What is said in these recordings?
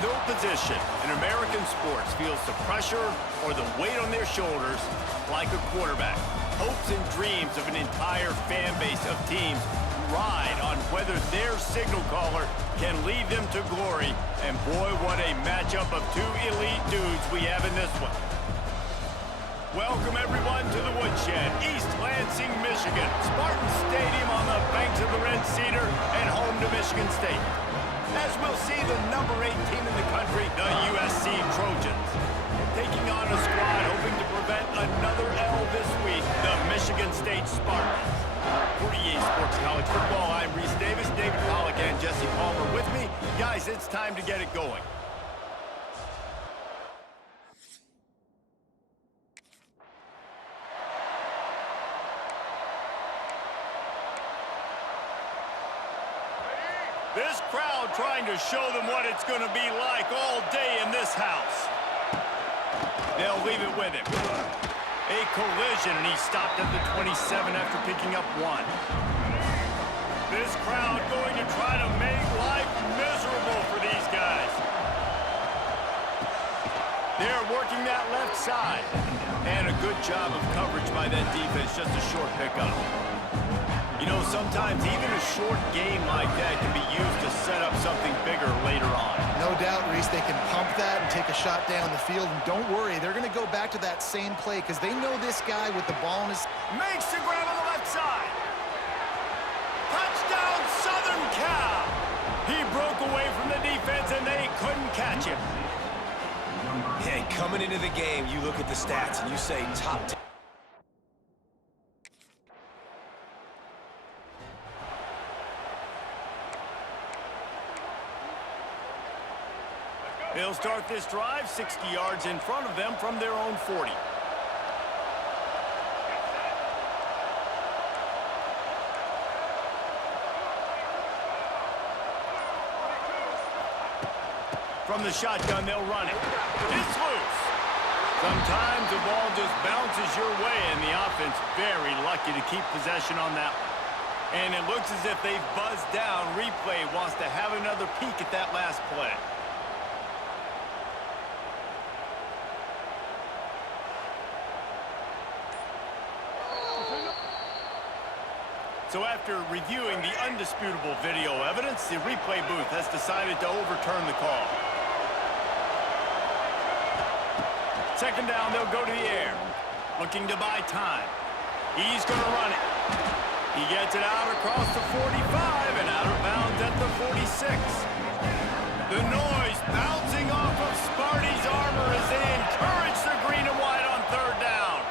No position in American sports feels the pressure or the weight on their shoulders like a quarterback. Hopes and dreams of an entire fan base of teams ride on whether their signal caller can lead them to glory. And boy, what a matchup of two elite dudes we have in this one. Welcome everyone to the Woodshed, East Lansing, Michigan. Spartan Stadium on the banks of the Red Cedar and home to Michigan State. As we'll see the number 8 team in the country, the USC Trojans, taking on a squad hoping to prevent another L this week, the Michigan State Spartans. For EA Sports College Football, I'm Reese Davis, David Pollack, and Jesse Palmer with me. Guys, it's time to get it going. This crowd trying to show them what it's going to be like all day in this house. They'll leave it with him. A collision, and he stopped at the 27 after picking up 1. This crowd going to try to make life miserable for these guys. They're working that left side. And a good job of coverage by that defense, just a short pickup. You know, sometimes even a short game like that can be used to set up something bigger later on. No doubt, Reese, they can pump that and take a shot down the field. And don't worry, they're going to go back to that same play because they know this guy with the ball in his... Makes the grab on the left side. Touchdown, Southern Cal. He broke away from the defense and they couldn't catch him. Hey, coming into the game, you look at the stats and you say top 10. They'll start this drive 60 yards in front of them from their own 40. From the shotgun, they'll run it. It's loose. Sometimes the ball just bounces your way, and the offense very lucky to keep possession on that one. And it looks as if they've buzzed down. Replay wants to have another peek at that last play. So after reviewing the undisputable video evidence, the replay booth has decided to overturn the call. Second down, they'll go to the air. Looking to buy time. He's going to run it. He gets it out across the 45 and out of bounds at the 46. The noise bouncing off of Sparty's armor as they encourage the green and white on third down.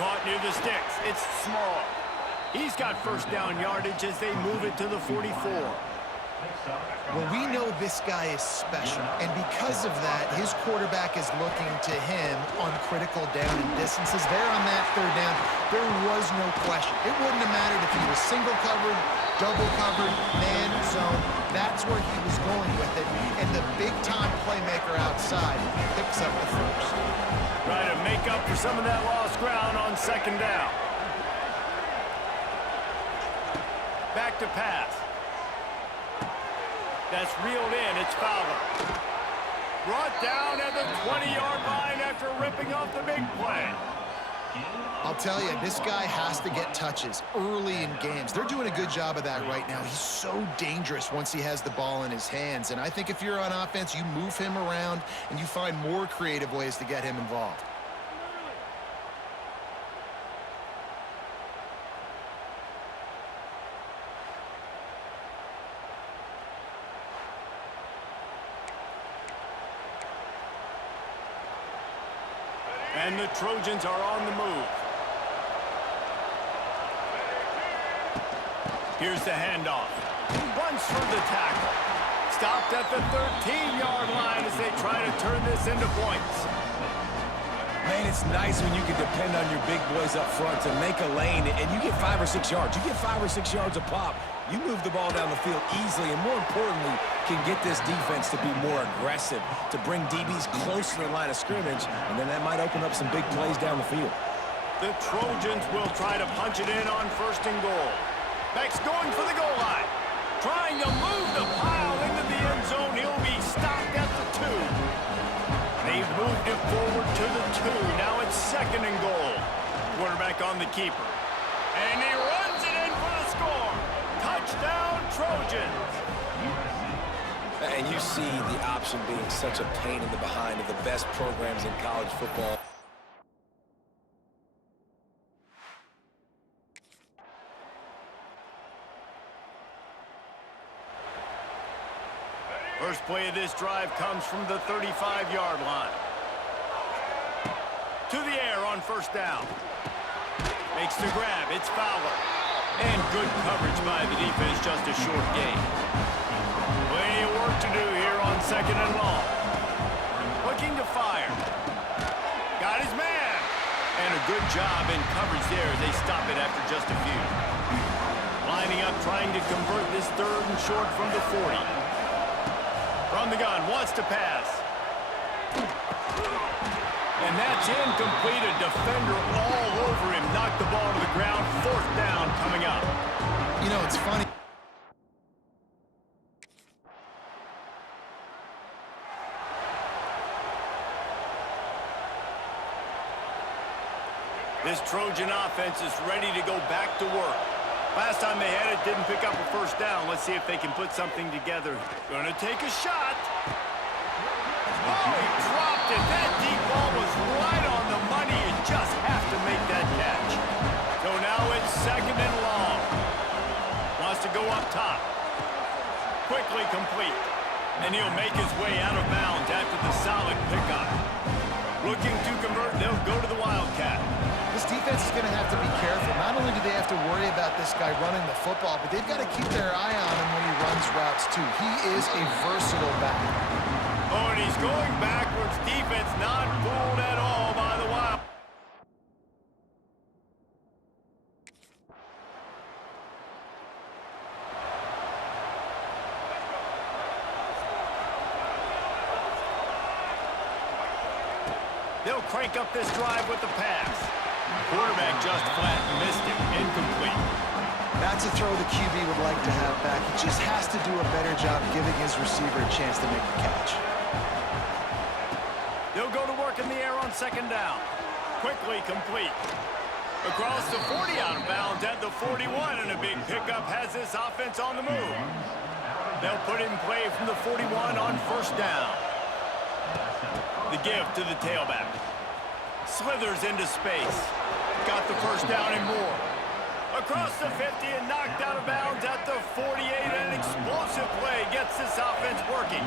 Caught near the sticks. It's small. He's got first down yardage as they move it to the 44. Well, we know this guy is special, and because of that, his quarterback is looking to him on critical down and distances. There on that third down, there was no question. It wouldn't have mattered if he was single covered, double covered, man zone. That's where he was going with it, and the big-time playmaker outside picks up the first. Try to make up for some of that lost ground on second down. Back to pass. That's reeled in. It's Fowler. Brought down at the 20-yard line after ripping off the big play. I'll tell you, this guy has to get touches early in games. They're doing a good job of that right now. He's so dangerous once he has the ball in his hands. And I think if you're on offense, you move him around and you find more creative ways to get him involved. And the Trojans are on the move. Here's the handoff. Runs through the tackle. Stopped at the 13-yard line as they try to turn this into points. Man, it's nice when you can depend on your big boys up front to make a lane, and you get 5 or 6 yards. You get 5 or 6 yards a pop. You move the ball down the field easily, and more importantly, can get this defense to be more aggressive, to bring DBs close to the line of scrimmage, and then that might open up some big plays down the field. The Trojans will try to punch it in on first and goal. Beck's going for the goal line. Trying to move the pile into the end zone stopped at the 2. They've moved it forward to the 2. Now it's 2nd and goal. Quarterback on the keeper. And he runs it in for the score. Touchdown, Trojans. And you see the option being such a pain in the behind of the best programs in college football. First play of this drive comes from the 35-yard line. To the air on 1st down. Makes the grab. It's Fowler. And good coverage by the defense, just a short gain. Plenty of work to do here on 2nd and long. Looking to fire. Got his man. And a good job in coverage there as they stop it after just a few. Lining up, trying to convert this 3rd and short from the 40. From the gun, wants to pass. And that's incomplete. A defender all over him. Knocked the ball to the ground. 4th down coming up. You know, it's funny. This Trojan offense is ready to go back to work. Last time they had it, didn't pick up a 1st down. Let's see if they can put something together. Gonna take a shot. Oh, he dropped it. That deep ball was right on the money. You just have to make that catch. So now it's 2nd and long. Wants to go up top. Quickly complete. And he'll make his way out of bounds after the solid pickup. Looking to convert, they'll go to the Wildcat. This defense is going to have to be careful. Not only do they have to worry about this guy running the football, but they've got to keep their eye on him when he runs routes, too. He is a versatile back. Oh, and he's going backwards. Defense not fooled at all by the Wild. They'll crank up this drive with the pass. Quarterback just flat, missed it, incomplete. That's a throw the QB would like to have back. He just has to do a better job giving his receiver a chance to make the catch. They'll go to work in the air on 2nd down. Quickly complete. Across the 40 out of bounds at the 41, and a big pickup has this offense on the move. They'll put it in play from the 41 on 1st down. The give to the tailback. Smithers into space. Got the 1st down and more. Across the 50 and knocked out of bounds at the 48. An explosive play gets this offense working.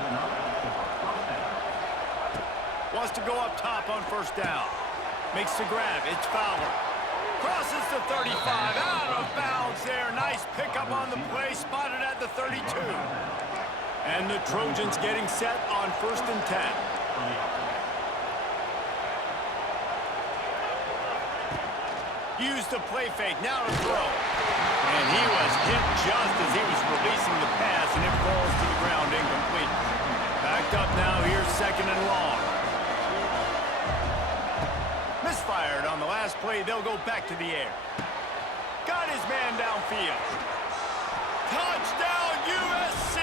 Wants to go up top on 1st down. Makes the grab. It's Fowler. Crosses the 35. Out of bounds there. Nice pickup on the play. Spotted at the 32. And the Trojans getting set on 1st and 10. Used the play fake, now to throw. And he was hit just as he was releasing the pass, and it falls to the ground incomplete. Backed up now, here's 2nd and long. Misfired on the last play, they'll go back to the air. Got his man downfield. Touchdown, USC!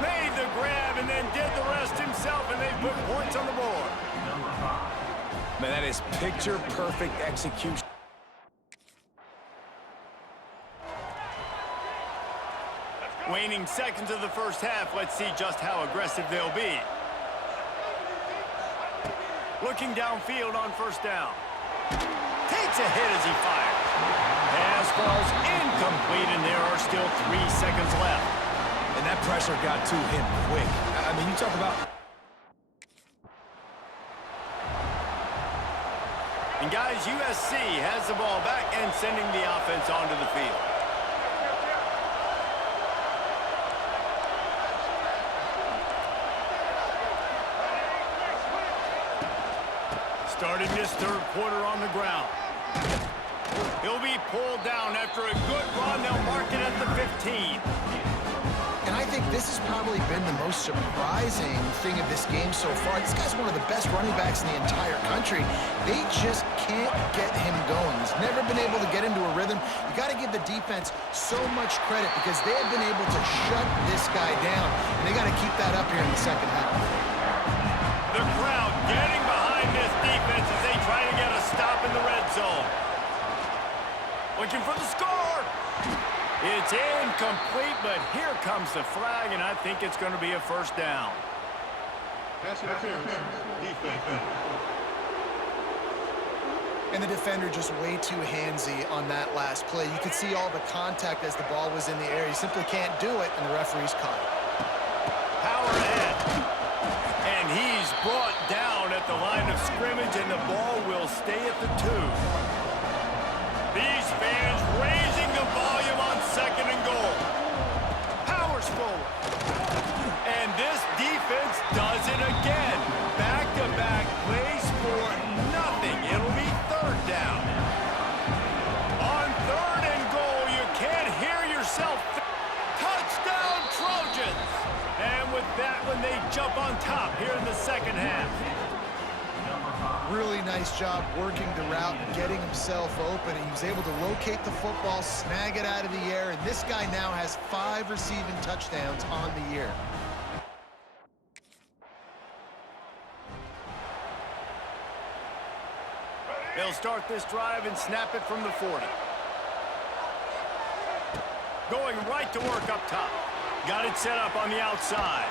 Made the grab and then did the rest himself, and they put points on the board. Man, that is picture-perfect execution. Waning seconds of the 1st half. Let's see just how aggressive they'll be. Looking downfield on 1st down. Takes a hit as he fires. Pass falls incomplete, and there are still 3 seconds left. And that pressure got to him quick. I mean, you talk about... And guys, USC has the ball back and sending the offense onto the field. Starting this 3rd quarter on the ground. He'll be pulled down after a good run. They'll mark it at the 15. And I think this has probably been the most surprising thing of this game so far. This guy's one of the best running backs in the entire country. They just can't get him going. He's never been able to get into a rhythm. You got to give the defense so much credit because they have been able to shut this guy down, and they got to keep that up here in the second half. The crowd getting behind this defense as they try to get a stop in the red zone. Looking for the score. It's incomplete, but here comes the flag, and I think it's going to be a first down. Pass interference, defense. And the defender just way too handsy on that last play. You could see all the contact as the ball was in the air. You simply can't do it, and the referee's caught it. Power ahead. And he's brought down at the line of scrimmage, and the ball will stay at the 2. These fans raising the volume on 2nd and goal. Powers forward. And this defense does it again. Back-to-back plays for nothing. It'll be 3rd down. On 3rd and goal, you can't hear yourself. Touchdown, Trojans! And with that one, they jump on top here in the second half. Really nice job working the route and getting himself open. And he was able to locate the football, snag it out of the air, and this guy now has 5 receiving touchdowns on the year. They'll start this drive and snap it from the 40. Going right to work up top. Got it set up on the outside.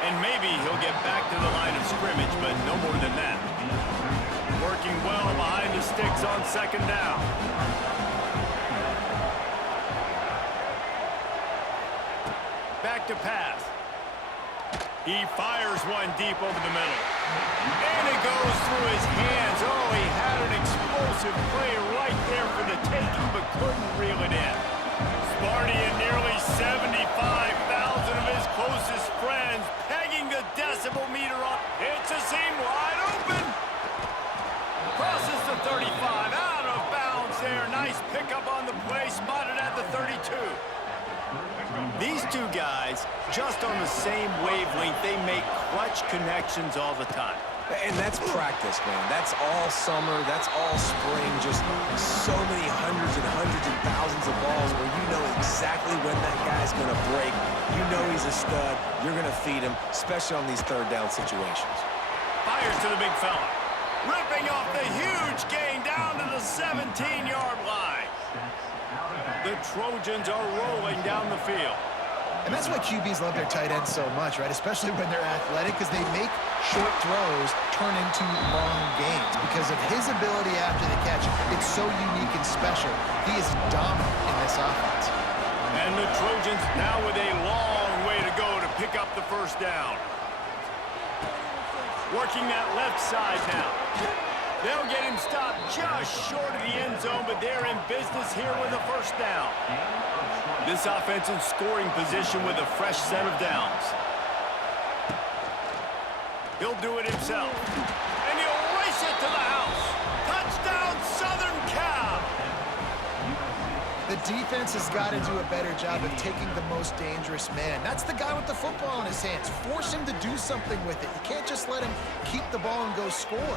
And maybe he'll get back to the line of scrimmage, but no more than that. Working well behind the sticks on 2nd down. Back to pass. He fires one deep over the middle. And it goes through his hands. Oh, he had an explosive play right there for the taking, but couldn't reel it in. Sparty and nearly 75,000 of his closest friends pegging the decibel meter on. It's a seam wide open. Crosses the 35, out of bounds there. Nice pickup on the play, spotted at the 32. These two guys, just on the same wavelength, they make clutch connections all the time. And that's practice, man. That's all summer. That's all spring. Just so many hundreds and thousands of balls where you know exactly when that guy's going to break. You know he's a stud. You're going to feed him, especially on these 3rd down situations. Fires to the big fella. Ripping off the huge gain down to the 17-yard line. The Trojans are rolling down the field. And that's why QBs love their tight ends so much, right? Especially when they're athletic, because they make short throws turn into long gains. Because of his ability after the catch, it's so unique and special. He is dominant in this offense. And the Trojans now with a long way to go to pick up the first down. Working that left side now. They'll get him stopped just short of the end zone, but they're in business here with a first down. This offense in scoring position with a fresh set of downs. He'll do it himself. And he'll race it to the house. Touchdown, Southern Cal! The defense has got to do a better job of taking the most dangerous man. That's the guy with the football in his hands. Force him to do something with it. You can't just let him keep the ball and go score.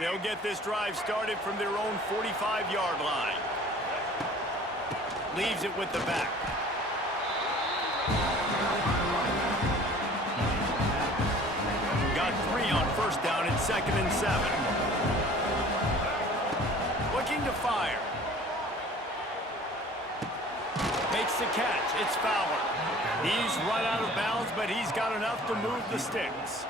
They'll get this drive started from their own 45-yard line. Leaves it with the back. Got 3 on first down and 2nd and 7. Looking to fire. Makes the catch. It's Fowler. He's right out of bounds, but he's got enough to move the sticks.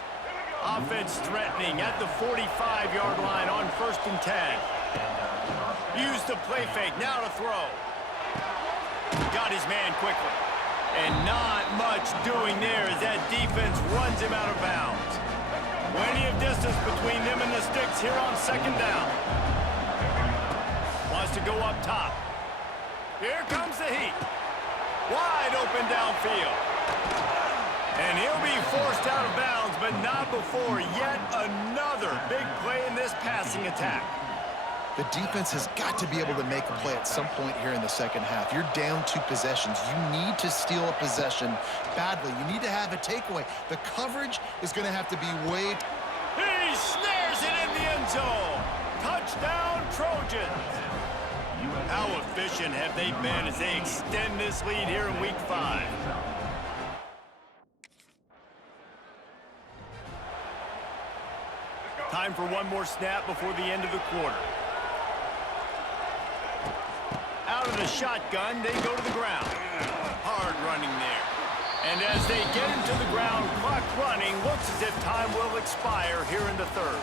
Offense threatening at the 45-yard line on 1st and 10. Use the play fake, now to throw. Got his man quickly. And not much doing there as that defense runs him out of bounds. Plenty of distance between them and the sticks here on 2nd down. Wants to go up top. Here comes the heat. Wide open downfield. And he'll be forced out of bounds, but not before yet another big play in this passing attack. The defense has got to be able to make a play at some point here in the second half. You're down 2 possessions. You need to steal a possession badly. You need to have a takeaway. The coverage is going to have to be way... He snares it in the end zone. Touchdown, Trojans. How efficient have they been as they extend this lead here in Week 5? Time for one more snap before the end of the quarter. Out of the shotgun, they go to the ground. Hard running there. And as they get him to the ground, clock running, looks as if time will expire here in the third.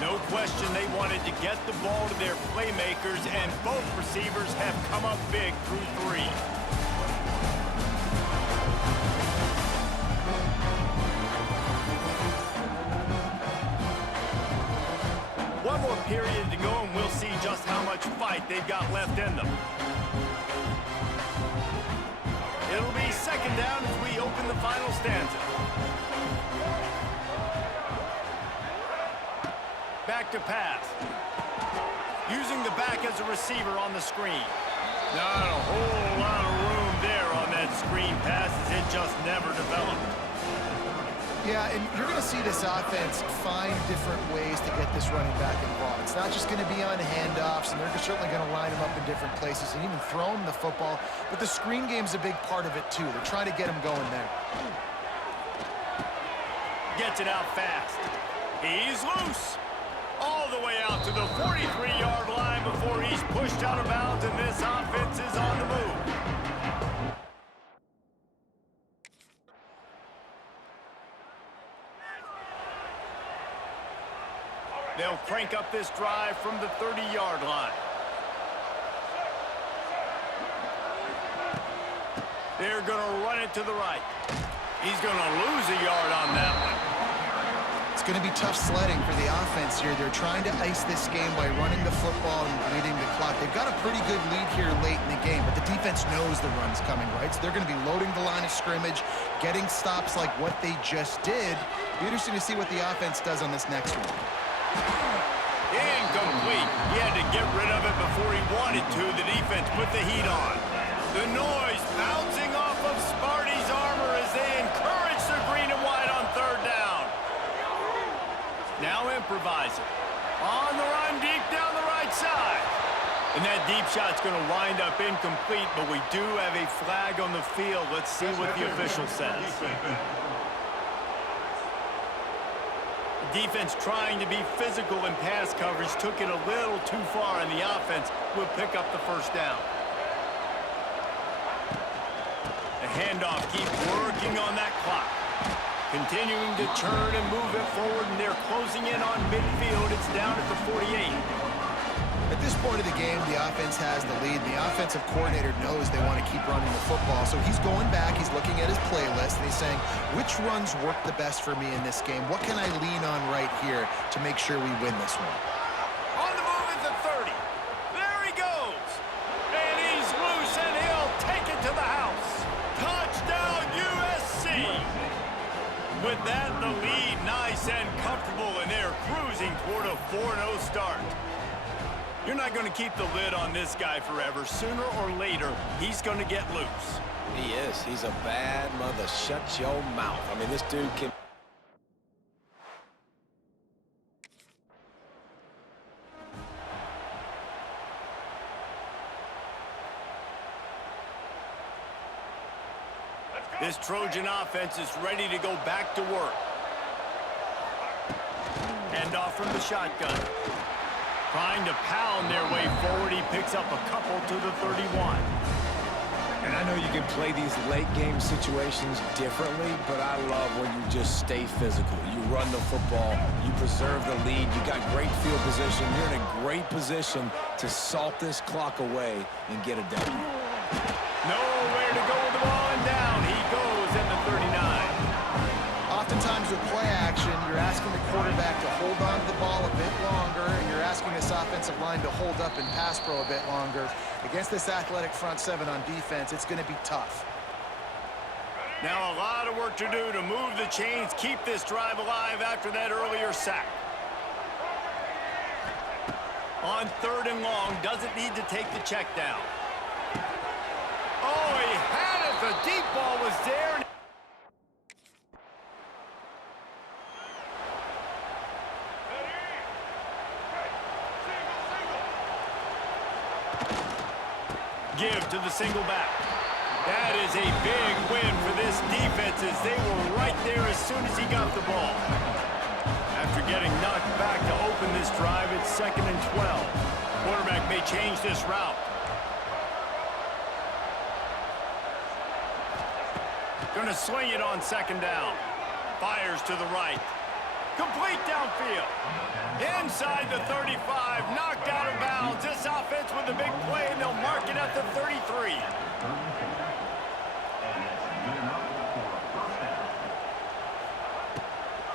No question they wanted to get the ball to their playmakers, and both receivers have come up big through 3. One more period to go, and we'll see just how much fight they've got left in them. It'll be second down as we open the final stanza. Back to pass. Using the back as a receiver on the screen. Not a whole lot of room there on that screen pass as it just never developed. Yeah, and you're going to see this offense find different ways to get this running back involved. It's not just going to be on handoffs, and they're certainly going to line him up in different places and even throw him the football. But the screen game's a big part of it, too. They're trying to get him going there. Gets it out fast. He's loose. All the way out to the 43-yard line before he's pushed out of bounds, and this offense is on the move. They'll crank up this drive from the 30-yard line. They're going to run it to the right. He's going to lose a yard on that one. It's going to be tough sledding for the offense here. They're trying to ice this game by running the football and bleeding the clock. They've got a pretty good lead here late in the game, but the defense knows the run's coming, right? So they're going to be loading the line of scrimmage, getting stops like what they just did. Be interesting to see what the offense does on this next one. Incomplete. He had to get rid of it before he wanted to. The defense put the heat on. The noise bouncing off of Sparty's armor as they encourage the green and white on third down. Now improvising. On the run deep down the right side. And that deep shot's going to wind up incomplete, but we do have a flag on the field. Let's see what the official says. Defense trying to be physical in pass coverage took it a little too far, and the offense will pick up the first down. The handoff keeps working on that clock. Continuing to turn and move it forward, and they're closing in on midfield. It's down at the 48. At this point of the game, the offense has the lead. The offensive coordinator knows they want to keep running the football. So he's going back, he's looking at his playlist, and he's saying, which runs work the best for me in this game? What can I lean on right here to make sure we win this one? On the move at the 30. There he goes. And he's loose, and he'll take it to the house. Touchdown, USC. With that, the lead nice and comfortable, and they're cruising toward a 4-0 start. You're not going to keep the lid on this guy forever. Sooner or later, he's going to get loose. He is. He's a bad mother. Shut your mouth. I mean, this dude can... This Trojan offense is ready to go back to work. Hand off from the shotgun. Trying to pound their way forward. He picks up a couple to the 31. And I know you can play these late-game situations differently, but I love when you just stay physical. You run the football. You preserve the lead. You got great field position. You're in a great position to salt this clock away and get a W. Nowhere to go with the ball, and down he goes at the 39. Oftentimes with play action, you're asking the quarterback to hold on to the ball a bit longer, and you're asking this offensive line to hold up and pass pro a bit longer. Against this athletic front seven on defense, it's going to be tough. Now a lot of work to do to move the chains, keep this drive alive after that earlier sack. On 3rd and long, doesn't need to take the check down. Oh, he had it. The deep ball was there. Give to the single back. That is a big win for this defense as they were right there as soon as he got the ball. After getting knocked back to open this drive, it's 2nd and 12. Quarterback may change this route. Gonna swing it on 2nd down. Fires to the right. Complete downfield. Inside the 35, knocked out of bounds. This offense with a big play, and they'll mark it at the 33.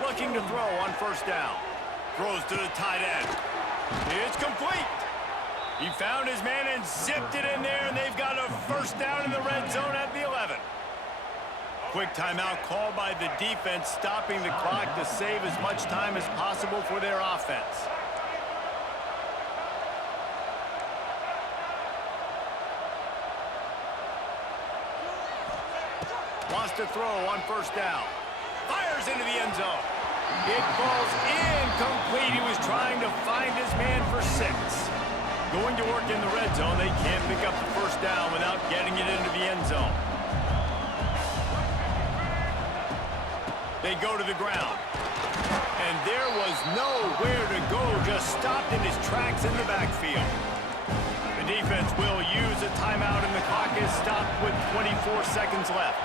Looking to throw on 1st down. Throws to the tight end. It's complete. He found his man and zipped it in there, and they've got a 1st down in the red zone at the 11. Quick timeout called by the defense, stopping the clock to save as much time as possible for their offense. Wants to throw on 1st down. Fires into the end zone. It falls incomplete. He was trying to find his man for 6. Going to work in the red zone, they can't pick up the 1st down without getting it into the end zone. They go to the ground. And there was nowhere to go, just stopped in his tracks in the backfield. The defense will use a timeout, and the clock is stopped with 24 seconds left.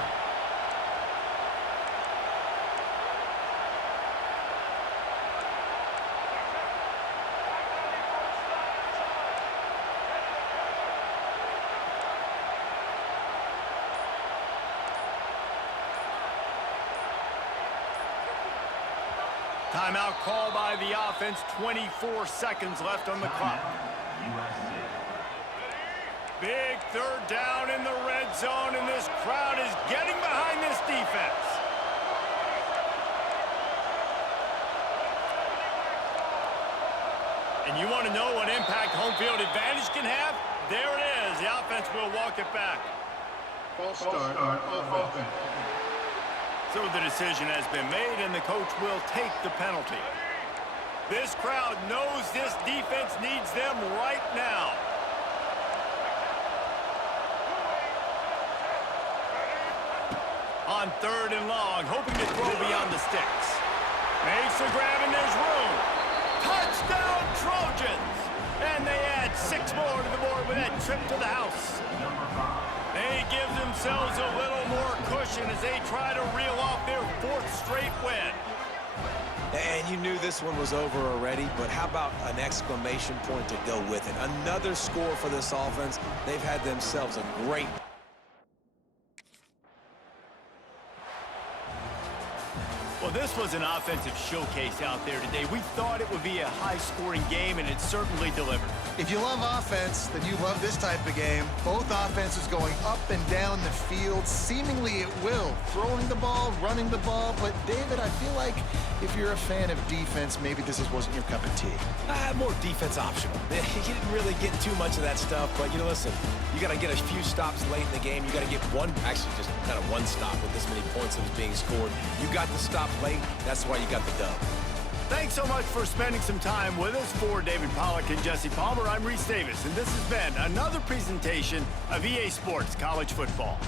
Timeout called by the offense, 24 seconds left on the clock. Big 3rd down in the red zone, and this crowd is getting behind this defense. And you want to know what impact home field advantage can have? There it is. The offense will walk it back. False start on offense. So the decision has been made, and the coach will take the penalty. This crowd knows this defense needs them right now. On 3rd and long, hoping to throw beyond the sticks. Makes a grab, and there's room. Touchdown, Trojans! And they add 6 more to the board with that trip to the house. They give themselves a little more cushion as they try to reel off their 4th straight win. And you knew this one was over already, but how about an exclamation point to go with it? Another score for this offense. They've had themselves a great... Well, this was an offensive showcase out there today. We thought it would be a high-scoring game, and it certainly delivered. If you love offense, then you love this type of game. Both offenses going up and down the field, seemingly at will. Throwing the ball, running the ball. But, David, I feel like if you're a fan of defense, maybe this wasn't your cup of tea. more defense optional. He didn't really get too much of that stuff, but, you know, listen, you got to get a few stops late in the game. You got to get actually just kind of one stop with this many points that was being scored. You got the stop late. That's why you got the dub. Thanks so much for spending some time with us. For David Pollack and Jesse Palmer, I'm Reese Davis, and this has been another presentation of EA Sports College Football.